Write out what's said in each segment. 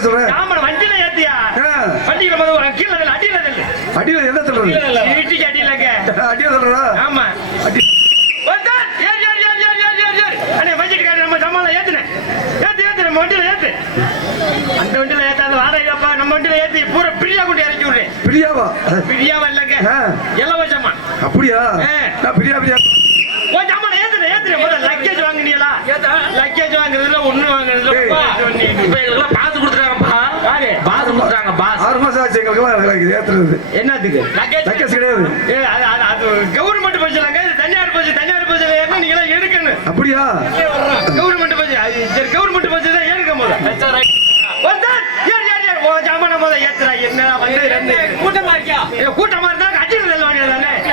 எதுல ஏத்த சொல்ற? ஜாமான வண்டியில ஏத்தியா? ஆ. வண்டியில முத ஒரு கீழே அடியில அடியில எதை சொல்றது? வீட்டுக்கு அடியிலங்க அடியில சொல்றா ஆமா. அடி. அந்த வண்டியில ஏத்தாத வாடகைப்பா நம்ம வண்டியில ஏத்தி பூரா பிரியா கொண்டு இறக்கி விடுறேன் பிரியாவா? பிரியாவா இல்லைங்க. இலவசமா அப்படியா. நான் பிரியா பிரியா. ஓ ஜாமான ஏத்துன ஏத்துன. முதல்ல லக்கேஜ் வாங்குனீங்களா? லக்கேஜ் வாங்குறதுல ஒண்ணு வாங்குறதுல. இப்ப கொடுத்துட்டாங்கப்பா யாரு? பாஸ் ஆறு மாசம் ஆச்சு எங்களுக்கு ஏத்துறது. என்னத்துக்கு? லக்கேஜ் கிடையாது. ஏ, அது அது- அது கவர்மெண்ட் பஸ் இல்லைங்க இது தனியார் பஸ் தனியார் பஸ் ஏறினா நீங்க எல்லாம் எடுக்கணும். அப்படியா? கவர்மெண்ட் பஸ் அது சரி கவர்மெண்ட் பஸ் தான் ஏறுக்க போது ஜாமான போத ஏத்துறா. என்னடா வந்து ரெண்டு. கூட்டமா இருக்கியா? ஏ, கூட்டமா இருந்தா அடிக்கிறது இல்ல தானே ஏ,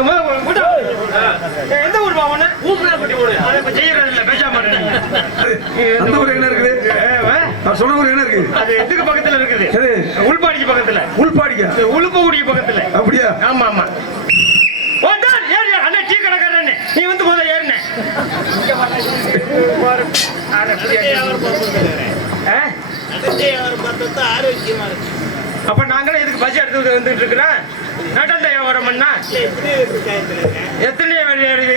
முத ஒரு கூட்டம். ஏ, எந்த ஊர் பாவன ஊர்பட்டி ஊர் அதை இப்ப செய்யறது இல்ல பேசாம. அந்த ஊர் என்ன இருக்குது. நான் சொன்ன ஊர் என்ன இருக்கு? அது எதுக்கு பக்கத்துல இருக்குது? உள்பாடிக்கு பக்கத்துல. உள்பாடிக்கா? உளுப்பகுடி பக்கத்துல. அப்படியா? ஆமா ஆமா. வந்தான் ஏறு அண்ணே டீ கடைக்காரன் நீ வந்து முத ஏறின. அப்ப நாங்களும் எதுக்கு பஸ் எடுத்து வந்துட்டு இருக்கிறேன் நடந்த பண்ணா எத்தனை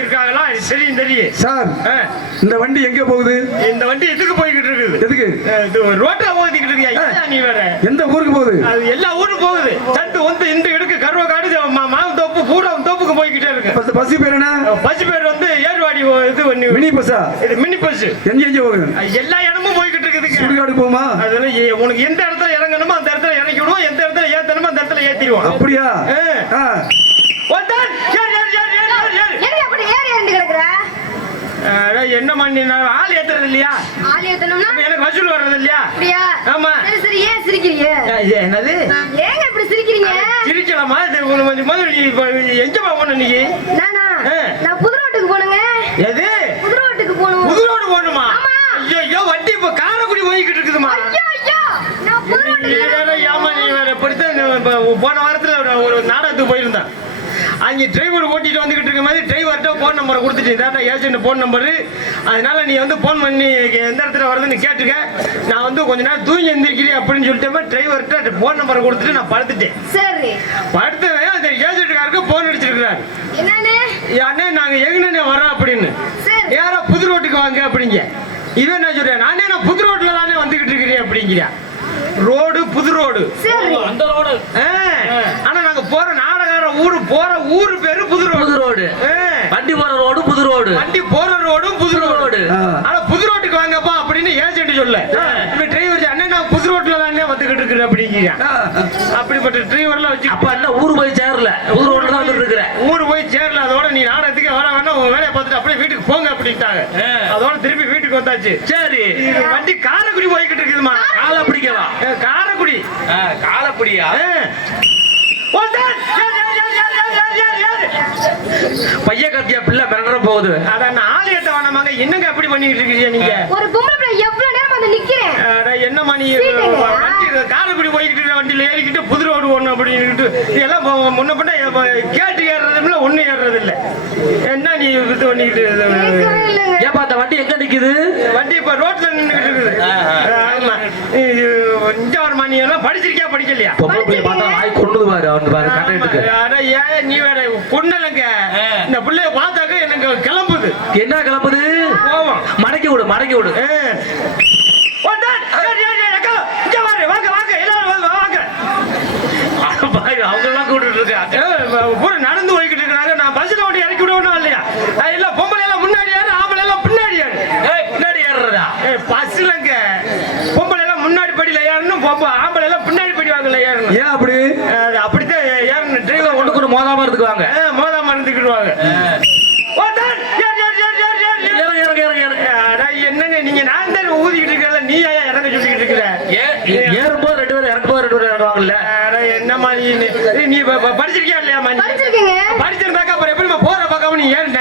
இருக்காங்களா? சரி தெரியும். சார் இந்த வண்டி எங்க போகுது? இந்த வண்டி எதுக்கு போய்கிட்டு இருக்குது? எதுக்கு? ரோட்ல போய்கிட்டு இருக்கியா நீ வேற. எந்த ஊருக்கு போகுது? அது எல்லா ஊரும் போகுது. சத்து வந்து இந்த எடுக்கு கருவ காடு மாவு தோப்பு பூரா தோப்புக்கு போய்கிட்டே இருக்கு. பஸ் பேர் என்ன? பஸ் பேர் வந்து ஏர்வாடி இது மினி பஸ்ஸா? இது மினி பஸ் எங்க எங்க போகுது? எல்லா இடமும் போய்கிட்டு இருக்குதுங்க. சுடுகாடு போகுமா? அதெல்லாம் உனக்கு எந்த இடத்துல இறங்கணுமோ அந்த இடத்துல இறக்கி விடுவோம். எந்த இடத்துல இடத்துல ஏத்திடுவோம். அப்படியா? என்னம்மா நீ ஆள் ஏத்துறது இல்லையா? ஆள் ஏத்தணும்னா? எனக்கு வசூல் வர்றது இல்லையா? அப்படியா? ஆமா. சரி சரி ஏன் சிரிக்கிறீங்க? என்னது? ஏங்க இப்படி சிரிக்கிறீங்க? சிரிக்கலாமா? இது உங்களுக்கு முதல்ல நீ இப்ப எங்கம்மா போன நீ? நானா? ஆ. நான் புது ரோட்டுக்கு போனுங்க எது? புது ரோட்டுக்கு போகணும். புதுரோடு போகணுமா? ஆமா. ஐயோ ஐயோ வண்டி இப்ப காரைக்குடி போய்கிட்டு இருக்குதுமா? ஐயோ ஐயோ நான் புது நீ ரோட்டுக்கு இப்ப போன வாரத்துல ஒரு- நாடகத்துக்கு போயிருந்தேன். அங்கே டிரைவர் ஓட்டிட்டு வந்துகிட்டு இருக்க மாதிரி டிரைவர்கிட்ட ஃபோன் நம்பரை கொடுத்துட்டு இதாட்ட ஏஜென்ட் ஃபோன் நம்பரு அதனால நீ வந்து ஃபோன் பண்ணி எந்த இடத்துல வருதுன்னு கேட்டுக்க. நான் வந்து கொஞ்ச நேரம் தூங்கி எந்திரிக்கிறேன் அப்படின்னு சொல்லிட்டு டிரைவர்கிட்ட ஃபோன் நம்பரை கொடுத்துட்டு நான் படுத்துட்டேன். சரி. படுத்தவன் அந்த ஏஜென்ட்டுக்காருக்கு ஃபோன் அடிச்சிருக்கிறாரு. அண்ணே நாங்க எங்கண்ணே வரோம் அப்படின்னு. நேரா புது ரோட்டுக்கு வாங்க அப்படிங்க. இவன் என்ன சொல்றேன்? நானே நான் புது ரோட்ல தானே வந்துகிட்டு இருக்கிறேன் அப்படிங்கிறியா ரோடு புது ரோடு. அந்த ரோடு. ஆனா நாங்க போற நாடகார ஊரு போற ஊரு பேரு புது ரோடு. புது ரோடு. வண்டி போற ரோடு புது ரோடு. வண்டி போற ரோடும் புது ரோடு. ஆனா புது ரோட்டுக்கு வாங்கப்பா அப்படின்னு ஏஜென்ட் சொல்ல இப்ப டிரைவர் அண்ணன் நான் புது ரோட்ல தானே வந்துகிட்டு இருக்கிறேன் அப்படிங்கிறா ஆ. அப்படிப்பட்ட டிரைவர்லாம் வச்சு அப்ப என்ன ஊர் போய் சேரல? புது ரோட்ல தான் இருக்கிற ஊரு போய் சேரல அதோட நீ நாடகத்துக்கு வர வேணா உங்க வேலையை பார்த்துட்டு அப்படியே வீட்டுக்கு போங்க அப்படின்ட்டாங்க. அதோட திருப்பி வீட்டுக்கு வந்தாச்சு. சரி. வண்டி காரைக்குடி போய்கிட்டு இருக்குதுமா காலை பிடிக்கவா? காரைக்குடி. காலப்படியா பைய கத்தியா பிள்ளை மிரண்ட போகுது. அட நான் ஆளு ஏத்த வேணாமாங்க என்னங்க அப்படி பண்ணிட்டு இருக்கீங்க நீங்க? ஒரு பொம்பளை பிள்ளை எவ்வளவு நேரம் வந்து நிக்கிறேன்? அட என்னம்மா நீ. வண்டி காரைக்குடி போய்கிட்டு வண்டியில ஏறிக்கிட்டு புது ரோடு ஒண்ணு அப்படின்னுட்டு இதெல்லாம் முன்ன பின்ன இப்ப கேட்டு ஏறுறதும் இல்ல ஒண்ணு ஏறுறது இல்ல என்ன நீ இது பண்ணிக்கிட்டு ஏப்பா அந்த வண்டி எங்க நிக்குது? வண்டி இப்ப ரோட்ல நின்னுகிட்டு இருக்குது. ஆமா. இங்க வரமா நீ எல்லாம் படிச்சிருக்கியா படிக்கலையா? பொம்பளை பிள்ளை பார்த்தா வாய் கொண்டுது பாரு அவன் பாரு கட்டத்துக்கு அட ஏன் நீ வேற கொண்டலங்க இந்த பிள்ளைய பார்த்தாக்க எனக்கு கிளம்புது. என்ன கிளம்புது? கோவம் மடக்கி விடு மடக்கி விடு. ஏ. ஒருத்தன், ஏறு, ஏறு, ஏறு, அக்கா, இங்க வாரு, வாங்க, வாங்க, எல்லாரும் வாங்க, வாங்க. அவங்க எல்லாம் கூட்டிட்டு இருக்காங்க ஏ, பூரா நடந்து போய்கிட்டு இருக்காங்க நான் பஸ்ல ஓட்டி இறக்கி விடணும் இல்லையா அஹ் இல்ல பொம்பளை எல்லாம் முன்னாடி ஏறு ஆம்பளை எல்லாம் பின்னாடி ஏறு ஏய் பின்னாடி ஏறுறதா ஏ பஸ்லங்க பொம்பளை எல்லாம் முன்னாடி படியில ஏறணும் பொம்பை ஆம்பளை எல்லாம் பின்னாடி படி வாங்கல ஏறணும் ஏன் அப்படி அது அப்படித்தான் ஏறணும் டிரைவர் ஒண்ணுக்கு ஒண்ணு மோதாம இருந்துக்குவாங்க மோதாம இருந்துக்கிடுவாங்க ஒருத்தன், ஏறு, ஏறு, ஏறு, ஏறு, ஏறு, ஏறு. இறங்கு இறங்கு இறங்கு இறங்கு அட, என்னங்க நீங்க நான் தான் ஊதிக்கிட்டு இருக்கிறத நீ ஏன் இறங்க சொல்லிக்கிட்டு இருக்கிற ஏ- ஏறும்போது ரெண்டு அட, என்னம்மா நீ? படிச்சிருக்கியா படிச்சிருக்கீங்க. படிச்சிருந்தாக்கா அப்புறம் எப்படிமா போற பார்க்காம நீ ஏறின?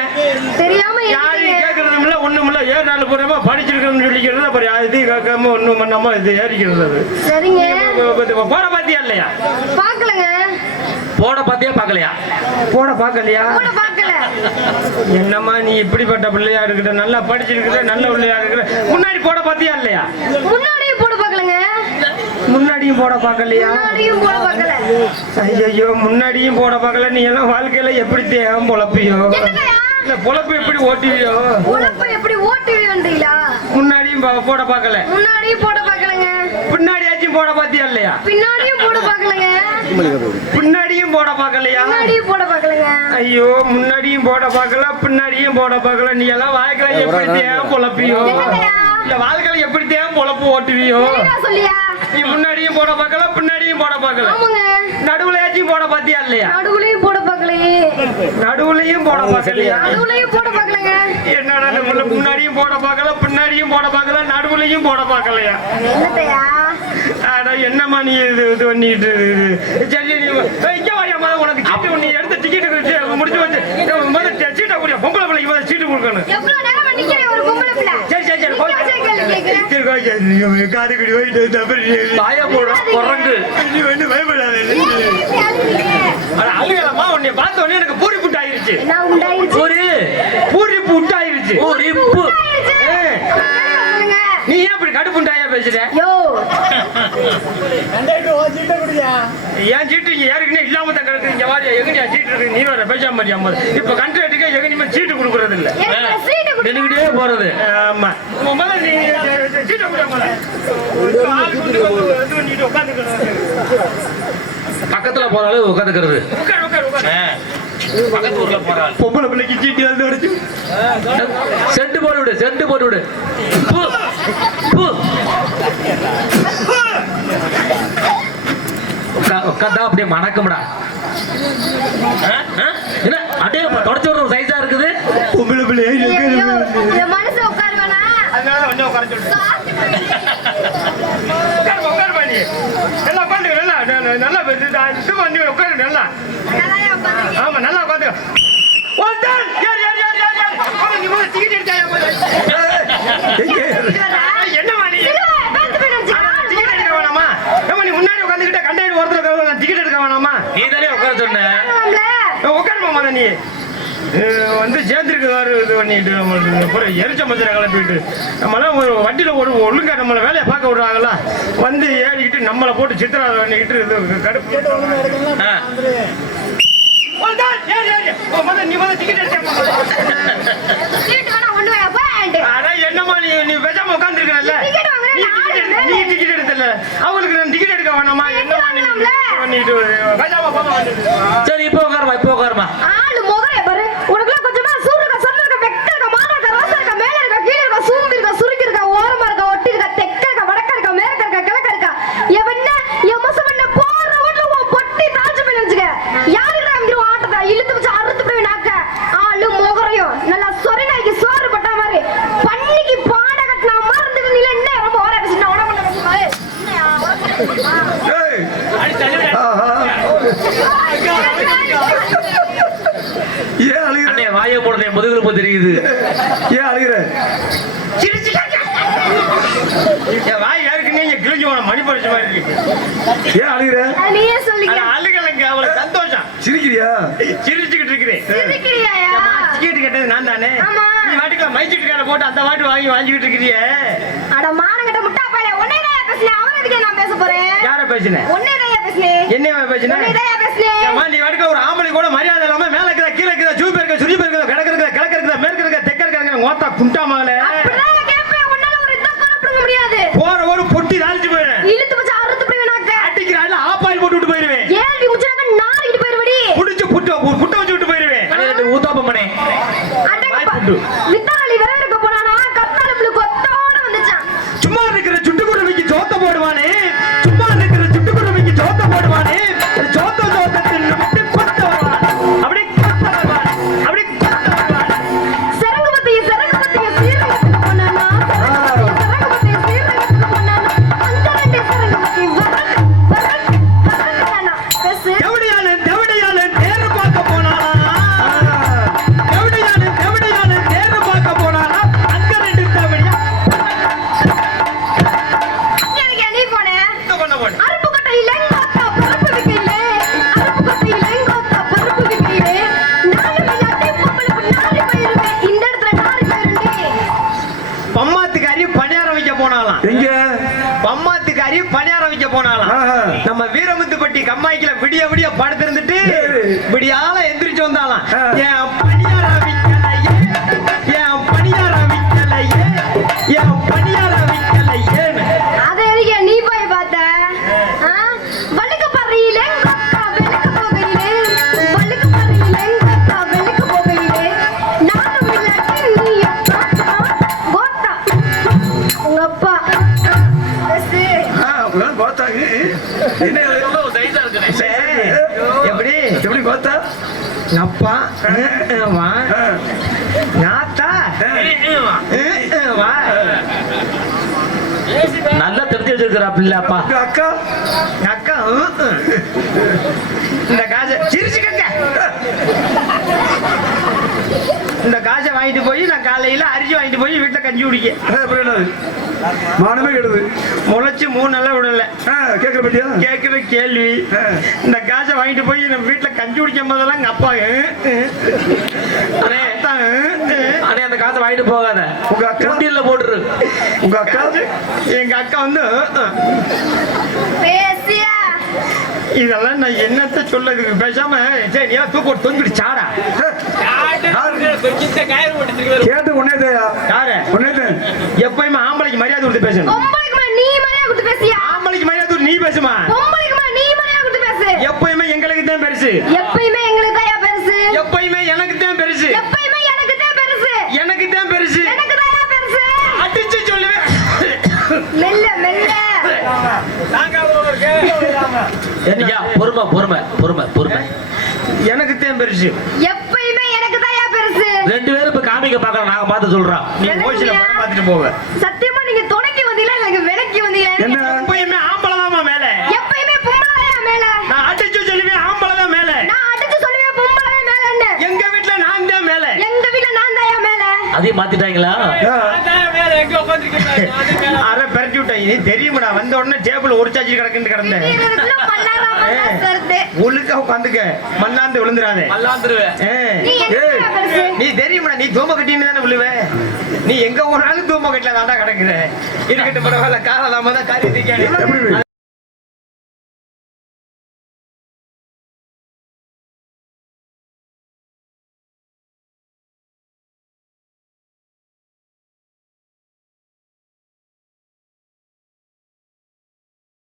தெரியாம யாரையும். கேட்கறதும் இல்ல ஒண்ணும் இல்ல ஏறு நாள் போறமா? படிச்சிருக்கோம்னு சொல்லிக்கிறது அப்புறம் இது கேட்காம ஒண்ணும் பண்ணாம இது ஏறிக்கிறது சரிங்க. போற பாத்தியா இல்லையா? பாக்கலங்க போட பாத்தியா பாக்கலையா போட பார்க்கல. என்னம்மா நீ இப்படிப்பட்ட பிள்ளையா இருக்கிற? நல்லா படிச்சிருக்கிற நல்ல பிள்ளையா இருக்கிற? முன்னாடி போட பார்த்தியா இல்லையா? முன்னாடியும் போட பார்க்கலங்க. முன்னாடியும் போட பார்க்கலையா? முன்னாடியும் போட பார்க்கல. ஐயோ முன்னாடியும் போட பார்க்கல. நீ எல்லாம் வாழ்க்கையில எப்படி தேகம் பொழப்பியோ? இல்ல பொழப்பு எப்படி ஓட்டுவியோ? எப்படி ஓட்டுவீங்களா முன்னாடியும் பா- போட பார்க்கல. முன்னாடியும் போட பார்க்கலங்க. பின்னாடியாச்சும் போட பார்த்தியா இல்லையா? பின்னாடியும் போட பார்க்கலங்க. பின்னாடியும் போட பார்க்கலையா? முன்னாடியும் போட பார்க்கலங்க. ஐயோ முன்னாடியும் போட பார்க்கல பின்னாடியும் போட பார்க்கல. நீ எல்லாம் வாழ்க்கையில எப்படி தேகம் பொழப்பியோ? இல்ல வாழ்க்கையில எப்படி பொழப்பு ஓட்டுவியோ? நீ முன்னாடியும் போட பார்க்கல பின்னாடியும் போட பார்க்கல. ஆமாங்க. நடுவுலயாச்சும் போட பார்த்தியா இல்லையா? நடுவுலயும் போட நடுவுலயும் போட பார்க்கலையா? நடுவுலயும் போட பார்க்கலங்க. என்னடா நம்மள முன்னாடியும் போட பார்க்கல பின்னாடியும் போட பார்க்கல நடுவுலயும் போட பார்க்கலையா? என்னத்தையா? அட என்னம்மா நீ இது இது பண்ணிட்டு இருக்குது? சரி நீ இங்க வாடியா உனக்கு சீட்டு நீ எடுத்த டிக்கெட் முடிச்சு வந்து முதல்ல சீட்டை கூடிய பொம்பளை பிள்ளைக்கு முதல்ல சீட்டு கொடுக்கணும். எவ்வளவு நேரம் நிக்கிறேன் ஒரு பொம்பளை பிள்ளை? சரி சரி சரி போய் நிக்க வச்சு கேள்வி கேக்குறேன். சரி போய் சரி, காது கடி போயிட்டு பாய போட குரங்கு. நீ வந்து பயப்படாத அழுகலம்மா உன்னை பார்த்த உடனே எனக்கு பூரி புட்டு ஆயிருச்சு என்ன உண்டாயிருச்சு? ஒரு பூரி புட்டு ஆயிருச்சு ஒரு இப்பு உண்டாயிருச்சு. சொல்லுங்க. நீ ஏன் இப்படி கடுப்புண்டாயா பேசுற? யோ. ஏன் சீட்டு இங்க ஏற்கனவே இல்லாம தான் கிடக்கு இங்க வாரியா எங்கனியா சீட்டு இருக்கு. நீ வர பேசாம மாதிரி அம்மா இப்ப கண்ட்ரேட்டுக்கு எங்கனியுமே சீட்டு கொடுக்கறது இல்ல. நின்னுகிட்டே போறது. ஆமா. முதல்ல நீ சீட்டை கூட முதல்ல ஆள் கூட்டி வந்து இது பண்ணிட்டு உட்காந்துக்கணும். பக்கத்துல போற அளவு உட்காந்துக்கிறது. பொம்பளை பிள்ளைக்கு சீட்டு வந்து அடிச்சு செண்டு போட்டு விடு போட்டு விடு பு, பு. உக்கா- உக்காந்தா அப்படியே மணக்கும்டா? என்ன அப்படியே தொடச்சு விடுற ஒரு சைஸா இருக்குது பொம்பளை? அதனால உட்கார. உட்காரு உட்காரு பண்ணி உட்காந்து நல்லா இது பண்ணி உட்காரு நல்லா. ஆமா நல்லா உட்காந்து. அவன் நீ முன்னாடி உட்காந்துக்கிட்ட கண்டாயிடு ஒருத்தர் டிக்கெட் எடுக்க வேணாமா? நீ தானே உட்கார சொன்ன. உட்காருமா நீ? வந்து சேர்ந்துருக்கு வேறு இது பண்ணிட்டு நம்மளுக்கு அப்புறம் எரிச்ச மந்திர கிளப்பிட்டு நம்மளாம் ஒரு வண்டியில் ஒரு ஒழுங்கா நம்மளை வேலையை பார்க்க விடுறாங்களா வந்து ஏறிக்கிட்டு நம்மளை போட்டு சித்திராத பண்ணிக்கிட்டு இது கடுப்பு. மொத நீ நீ பேசாம உட்காந்துருக்கல நீ டிக்கெட் எடுத்தல அவங்களுக்கு நான் டிக்கெட் எடுக்க வேணாமா? என்னம்மா நீ. பண்ணிட்டு பேசாம போக வந்துட்டு சரி இப்போ உட்காருமா இப்போ உட்காருமா ஆளு முகரைய பாரு. உனக்குலாம் கொஞ்சமா சூடு இருக்கா, சொர்ணம் இருக்கா, வெக்கம் இருக்கா, மானம் இருக்கா, ரோசம் இருக்கா, மேல இருக்கா, கீழ இருக்கா, சூம்பு இருக்கா, சுருக்கி இருக்கா, ஓரமா இருக்கா, ஒட்டி இருக்கா, தெக்க இருக்கா, வடக்க இருக்கா, மேற்க இருக்கா, கிழக்க இருக்கா. எவன்ன, என் மசவன்ன போற வீட்டுல உன் பொட்டி தாழ்ச்சி போய் நினைச்சுக்க. யாருடா இங்க உன் ஆட்டத்தை? இழுத்து வச்சு அறுத்து போய் நாக்க. ஆளு முகரையும், நல்லா சொரி நாய்க்கு சோறு பட்டா மாதிரி. பன்னிக்கு பானை கட்டின மாதிரி இருந்துட்டு நீ என்ன ரொம்ப ஓர பேசிட்டு நான் உடம்புல பேசுமா? ஏய், என்னையா, உனக்கு- ஏய், ஆஹா. ஏன் அழுகிற? அண்ணே வாயை போடுறேன். முதுகுலுப்பு தெரியுது. ஏன் அழுகிற? என் வாய் யாருக்குன்னே இங்க கிழிஞ்சு போன மணி பறிச்ச மாதிரி இருக்கு. ஏன் அழுகிற? நீயே சொல்லிக்க. ஆனா அழுகலைங்க. அவளுக்கு சந்தோஷம். சிரிக்கிறியா? சிரிச்சுக்கிட்டு இருக்கிறேன். சிரிக்கிறியாயா? டிக்கெட் கேட்டது நான் தானே. நீ வாட்டுக்குள்ள மைச்சிட்டு கார போட்டு அந்த வாட்டு வாங்கி வாங்கிக்கிட்டு இருக்கிறியே. அட மானங்கட்ட முட்டா பயலே, உன்னையேதான்யா பேசுனேன், எதுக்குயா நான் பேசப் போறேன்? யார பேசின உன்னையேதான்யா பேசுனேன். என்ன பேசின உன்னையேதான்யா பேசுனேன். ஏம்மா, நீ வாட்டுக்கு ஒரு ஆம்பளை கூட மரியாதை இல்லாம மேல இருக்கிற கீழே இருக்கிற சூப்பி இருக்கிற சுரி இருக்கிற கிழக்கு இருக்கிற கிழக்கு இருக்கிற மேற்கு இருக்கிற தெக்க இருக்கிற ஓத்தா குண்டா மகளே அப்படிதான் நான் கேட்பேன், உன்னால ஒரு இதை கூட பிடுங்க முடியாது. போற ஒரு பொட்டி தாளிச்சு போயிடுவேன் இழுத்து வச்சு அறுத்து போடுவேன் நாக்க. அடிக்கிறாள் ஆப்பாயில் போட்டு விட்டு போயிருவேன் ஏழு முச்சினாக்க நாறிக்கிட்டு போயிருவடி. புடிச்சு புட்டு புட்டை வச்சு விட்டு ஊத்தாப்பம் பண்ணே வீரமுத்துப்பட்டி கம்மாய்க்கில விடிய விடிய படுத்திருந்துட்டு விடியால எந்திரிச்சு வந்தாலாம். ஏன் அப்பா வா. நாத்தா வா. நல்லா தெரிஞ்சு வச்சிருக்கிறாப்ல அப்பா. அக்கா அக்கா. இந்த சிரிச்சுக்கங்க இந்த காசை வாங்கிட்டு போய் நான் காலையில அரிசி வாங்கிட்டு போய் வீட்டுல கஞ்சி குடிக்க. மானமே கெடுது. முளைச்சு மூணு நாளா விடல. ஆ, கேக்குற பத்தியா? கேட்கிற கேள்வி. இந்த காசை வாங்கிட்டு போய் நம்ம வீட்டுல கஞ்சி குடிக்கும் போதெல்லாம் எங்க அப்பா. அண்ணே அந்த காசை வாங்கிட்டு போகாத. உங்க அக்கா? போட்டுரு. உங்க அக்கா? எங்க அக்கா வந்து இதெல்லாம் நான் என்னத்த சொல்லதுக்கு பேசாம சரி நீ தூக்கு சாடா கேட்டு உன்னேதையா யாரு? உன்னேதன் எப்பயுமே ஆம்பளைக்கு மரியாதை கொடுத்து பேசணும். பொம்பளைக்குமா நீ மரியாதை கொடுத்து பேசியா? ஆம்பளைக்கு மரியாதை கொடுத்து நீ பேசுமா பொம்பளைக்குமா நீ மரியாதை கொடுத்து பேசு எப்பயுமே எங்களுக்கு தான் பெருசு எப்பயுமே எங்களுக்கு தான் பெருசு எப்பயுமே எனக்கு தான் பெருசு எப்பயுமே எனக்கு தான் பெருசு எனக்கு தான் பெருசு எனக்கு தான் பெருசு அடிச்சு சொல்லுவேன் மெல்ல மெல்ல ஐயா பொறுமை பொறுமை பொறுமை பொறுமை. எனக்கு தான் பெருசு. எப்பயுமே எனக்கு தான் பெருசு. ரெண்டு பேரும் இப்ப காமிக்க பாக்கலாம் நாங்க பார்த்து சொல்றோம். நீ ஓசில படம் பார்த்துட்டு போவ. சத்தியமா நீங்க தொடக்கி வந்தீங்களா எனக்கு விலக்கி வந்தீங்களா? என்ன? எப்பயுமே ஆம்பளை தான் மேல. எப்பயுமே பொம்பளையா மேல. நான் அடிச்சு சொல்லுவேன் ஆம்பளை தான் மேல. நான் அடிச்சு சொல்லுவேன் பொம்பளையா மேலன்னு எங்க வீட்டுல நான் தான் மேல. எங்க வீட்ல நான் தான் மேல. அதையும் மாத்திட்டாங்களா? அரை நீ தெரியுமாடா வந்த உடனே டேபிள் ஒரு சாச்சி கிடக்குன்னு கிடந்தேன். ஒழுக்கா உட்காந்துக்க. மண்ணாந்து விழுந்துடாதே. நீ எனக்கு பெருசு? நீ தெரியுமாடா நீ தூம கட்டின்னு தானே விழுவ. நீ எங்க ஒரு நாள் தூம கட்டில தாண்டா கிடக்குற. இருக்கட்டும் பரவாயில்ல காரணமா தான் காரியத்தை எப்படி